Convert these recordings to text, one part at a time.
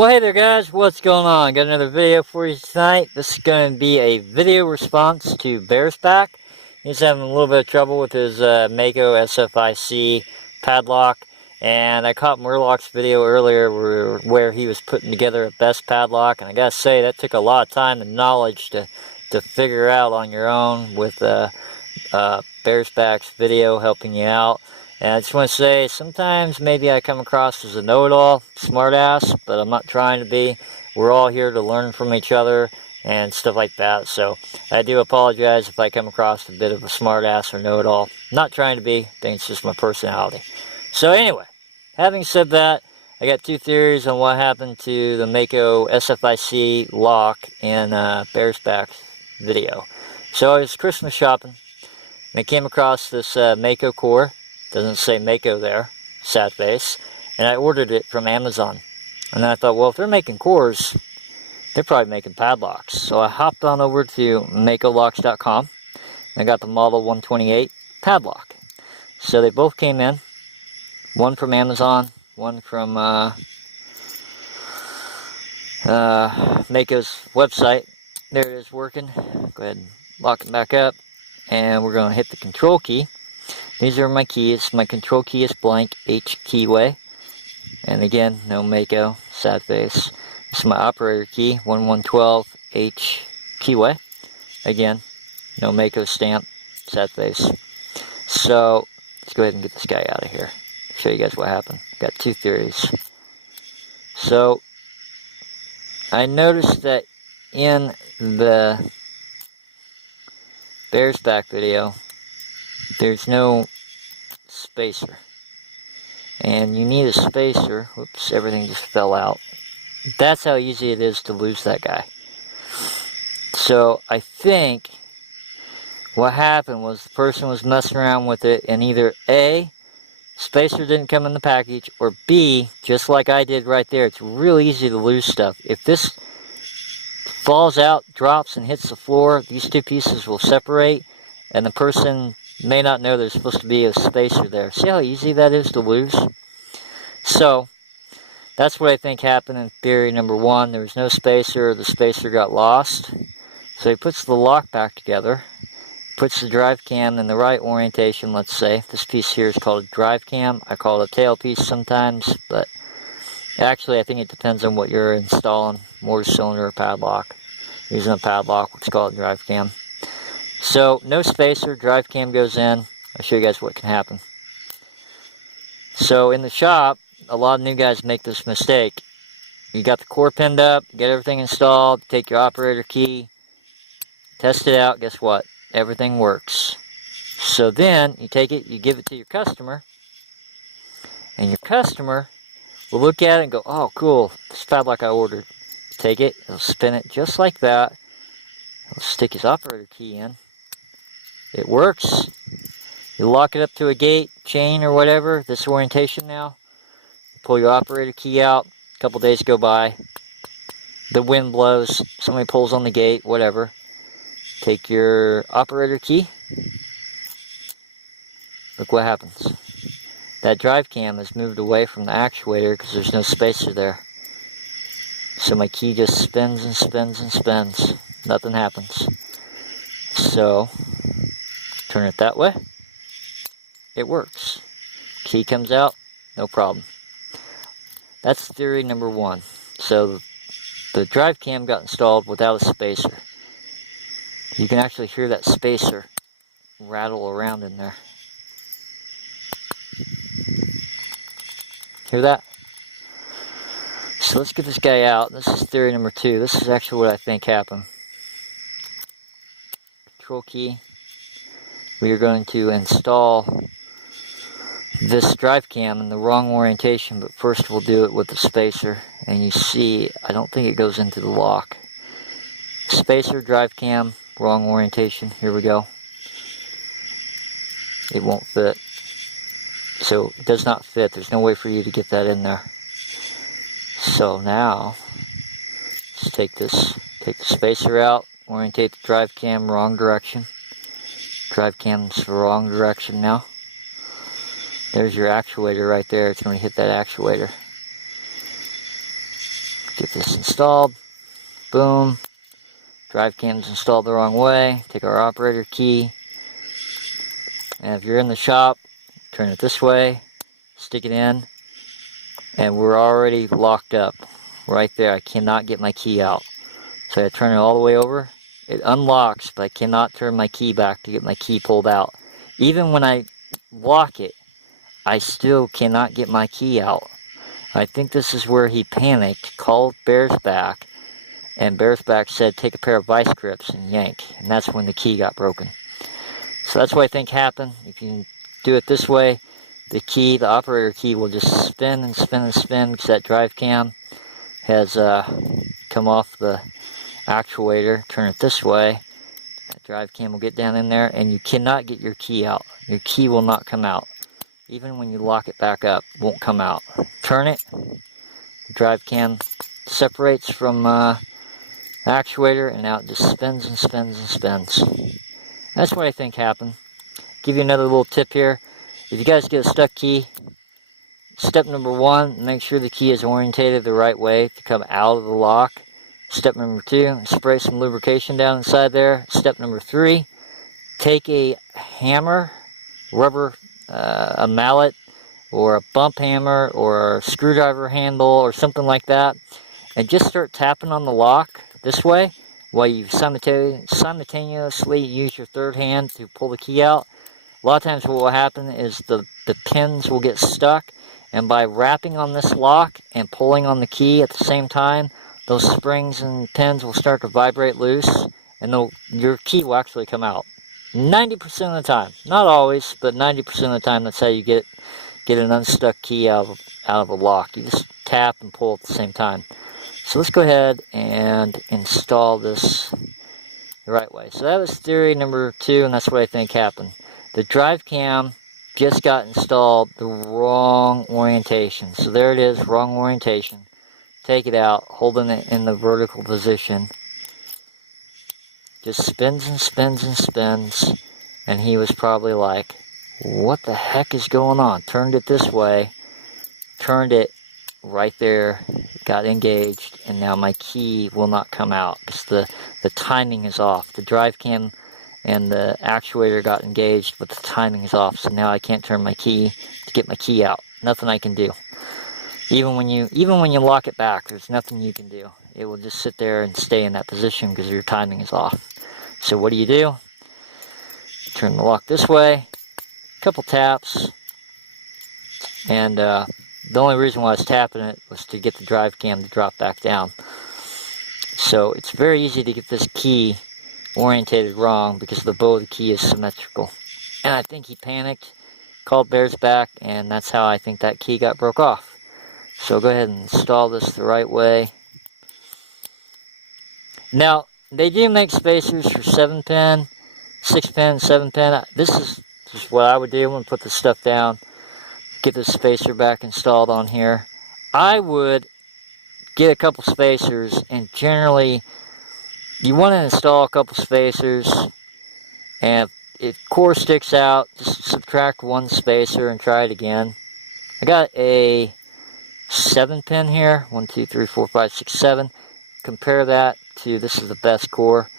Well, hey there guys, what's going on? Got another video for you tonight. This is going to be a video response to Bearsback. He's having a little bit of trouble with his Mako SFIC padlock, and I caught Murloc's video earlier where he was putting together a best padlock, and I gotta say that took a lot of time and knowledge to figure out on your own with Bearsback's video helping you out. And I just want to say, sometimes maybe I come across as a know-it-all, smartass, but I'm not trying to be. We're all here to learn from each other and stuff like that. So I do apologize if I come across a bit of a smartass or know-it-all. Not trying to be. I think it's just my personality. So anyway, having said that, I got two theories on what happened to the Mako SFIC lock in Bearsback's video. So I was Christmas shopping, and I came across this Mako core. Doesn't say Mako there, sad face, and I ordered it from Amazon. And then I thought, well, if they're making cores, they're probably making padlocks. So I hopped on over to MakoLocks.com, and I got the Model 128 padlock. So they both came in, one from Amazon, one from Mako's website. There it is working. Go ahead and lock it back up, and we're going to hit the control key. These are my keys. My control key is blank, H keyway. And again, no Mako, sad face. This is my operator key, 1112, H keyway. Again, no Mako stamp, sad face. So, let's go ahead and get this guy out of here. Show you guys what happened. Got two theories. So, I noticed that in the Bearsback video, there's no spacer, and you need a spacer. Whoops, everything just fell out. That's how easy it is to lose that guy. So I think what happened was the person was messing around with it, and either A, spacer didn't come in the package, or B, just like I did right there, it's real easy to lose stuff. If this falls out, drops, and hits the floor, these two pieces will separate, and the person may not know there's supposed to be a spacer there. See how easy that is to lose? So, that's what I think happened in theory number one. There was no spacer, the spacer got lost. So he puts the lock back together, puts the drive cam in the right orientation, let's say. This piece here is called a drive cam. I call it a tail piece sometimes, but actually I think it depends on what you're installing, motor cylinder or padlock. Using a padlock, let's call it drive cam. So, no spacer, drive cam goes in. I'll show you guys what can happen. So, in the shop, a lot of new guys make this mistake. You got the core pinned up, get everything installed, take your operator key, test it out, guess what? Everything works. So then, you take it, you give it to your customer, and your customer will look at it and go, oh, cool, this padlock I ordered. Take it, it'll spin it just like that. He'll stick his operator key in. It works. You lock it up to a gate, chain, or whatever, this orientation now. You pull your operator key out, a couple days go by. The wind blows, somebody pulls on the gate, whatever. Take your operator key. Look what happens. That drive cam has moved away from the actuator because there's no spacer there. So my key just spins and spins and spins. Nothing happens. So, turn it that way. It works. Key comes out, no problem. That's theory number one. So, the drive cam got installed without a spacer. You can actually hear that spacer rattle around in there. Hear that? So let's get this guy out. This is theory number two. This is actually what I think happened. Control key. We are going to install this drive cam in the wrong orientation, but first we'll do it with the spacer. And you see, I don't think it goes into the lock. Spacer, drive cam, wrong orientation. Here we go. It won't fit. So it does not fit. There's no way for you to get that in there. So now, let's take the spacer out, orientate the drive cam wrong direction. Drive cam's the wrong direction now. There's your actuator right there. It's going to hit that actuator. Get this installed. Boom. Drive cam's installed the wrong way. Take our operator key. And if you're in the shop, turn it this way. Stick it in. And we're already locked up. Right there. I cannot get my key out. So I turn it all the way over. It unlocks, but I cannot turn my key back to get my key pulled out. Even when I lock it, I still cannot get my key out. I think this is where he panicked, called Bearsback, and Bearsback said, take a pair of vice grips and yank. And that's when the key got broken. So that's what I think happened. If you do it this way, the key, the operator key, will just spin and spin and spin because that drive cam has come off the actuator. Turn it this way. That drive cam will get down in there, and you cannot get your key out. Your key will not come out. Even when you lock it back up, it won't come out. Turn it. The drive cam separates from the actuator, and now it just spins and spins and spins. That's what I think happened. Give you another little tip here. If you guys get a stuck key, step number 1, make sure the key is orientated the right way to come out of the lock. Step number 2, spray some lubrication down inside there. Step number 3, take a hammer, rubber, a mallet, or a bump hammer, or a screwdriver handle, or something like that, and just start tapping on the lock this way while you simultaneously use your third hand to pull the key out. A lot of times what will happen is the pins will get stuck, and by rapping on this lock and pulling on the key at the same time, those springs and pins will start to vibrate loose, and your key will actually come out. 90% of the time. Not always, but 90% of the time, that's how you get an unstuck key out of a lock. You just tap and pull at the same time. So let's go ahead and install this the right way. So that was theory number 2, and that's what I think happened. The drive cam just got installed the wrong orientation. So there it is, wrong orientation. Take it out, holding it in the vertical position. Just spins and spins and spins. And he was probably like, what the heck is going on? Turned it this way. Turned it right there. Got engaged. And now my key will not come out because the timing is off. The drive cam and the actuator got engaged, but the timing is off. So now I can't turn my key to get my key out. Nothing I can do. Even when you lock it back, there's nothing you can do. It will just sit there and stay in that position because your timing is off. So what do? Turn the lock this way, a couple taps, and the only reason why I was tapping it was to get the drive cam to drop back down. So it's very easy to get this key orientated wrong because the bow of the key is symmetrical. And I think he panicked, called Bearsback, and that's how I think that key got broke off. So go ahead and install this the right way. Now, they do make spacers for 7-pin, 6-pin, 7-pin. This is just what I would do. I'm going to put this stuff down, get the spacer back installed on here. I would get a couple spacers, and generally you want to install a couple spacers, and if core sticks out, just subtract 1 spacer and try it again. I got a 7-pin here, 1, 2, 3, 4, 5, 6, 7. Compare that to, this is the best core.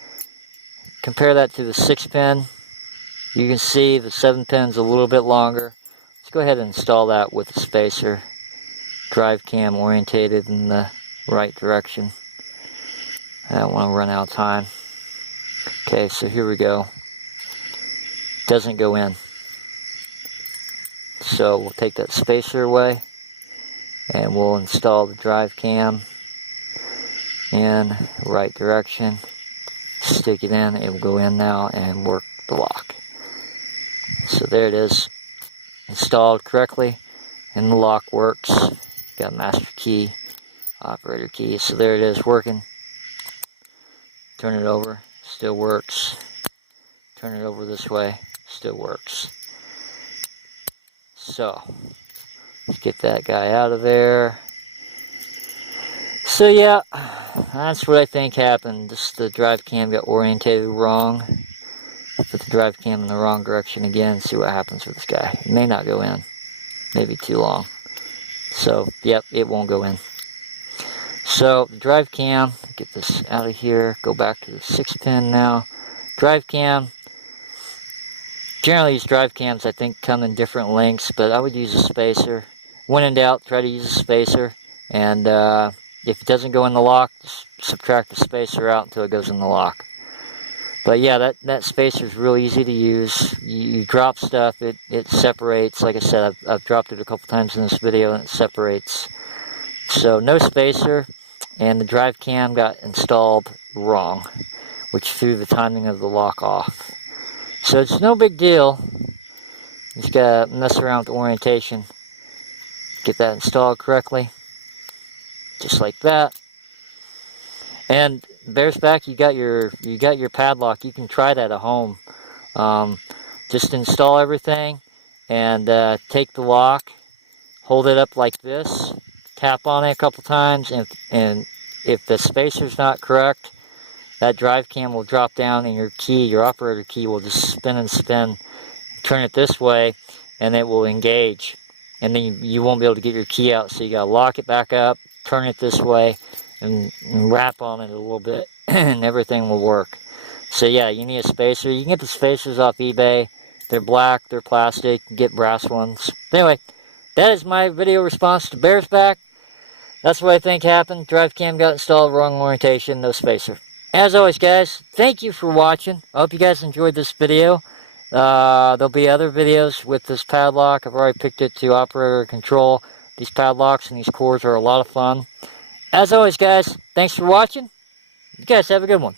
Compare that to the 6-pin. You can see the 7-pin's a little bit longer. Let's go ahead and install that with the spacer. Drive cam orientated in the right direction. I don't want to run out of time. Okay, so here we go. Doesn't go in. So we'll take that spacer away, and we'll install the drive cam in right direction. Stick it in. It will go in now and work the lock. So there it is, installed correctly, and the lock works. Got master key, operator key. So there it is, working. Turn it over, still works. Turn it over this way, still works. So let's get that guy out of there. So yeah, that's what I think happened. Just the drive cam got orientated wrong. Put the drive cam in the wrong direction again. See what happens with this guy. It may not go in. Maybe too long. So, yep, it won't go in. So the drive cam, get this out of here, go back to the 6-pin now. Drive cam, generally these drive cams I think come in different lengths, but I would use a spacer. When in doubt, try to use a spacer, and if it doesn't go in the lock, just subtract the spacer out until it goes in the lock. But yeah, that spacer is really easy to use. You drop stuff, it separates. Like I said, I've dropped it a couple times in this video and it separates. So no spacer, and the drive cam got installed wrong, which threw the timing of the lock off. So it's no big deal. You just gotta mess around with the orientation, get that installed correctly, just like that. And Bearsback, you got your padlock. You can try that at home. Just install everything and take the lock, hold it up like this, tap on it a couple times, and if the spacer's not correct, that drive cam will drop down and your operator key will just spin and spin. Turn it this way and it will engage. And then you won't be able to get your key out, so you gotta lock it back up, turn it this way, and wrap on it a little bit, and everything will work. So yeah, you need a spacer. You can get the spacers off eBay. They're black, they're plastic, you get brass ones. But anyway, that is my video response to Bearsback. That's what I think happened. Drive cam got installed, wrong orientation, no spacer. As always, guys, thank you for watching. I hope you guys enjoyed this video. There'll be other videos with this padlock. I've already picked it to operator control. These padlocks and these cores are a lot of fun. As always, guys, thanks for watching. You guys have a good one.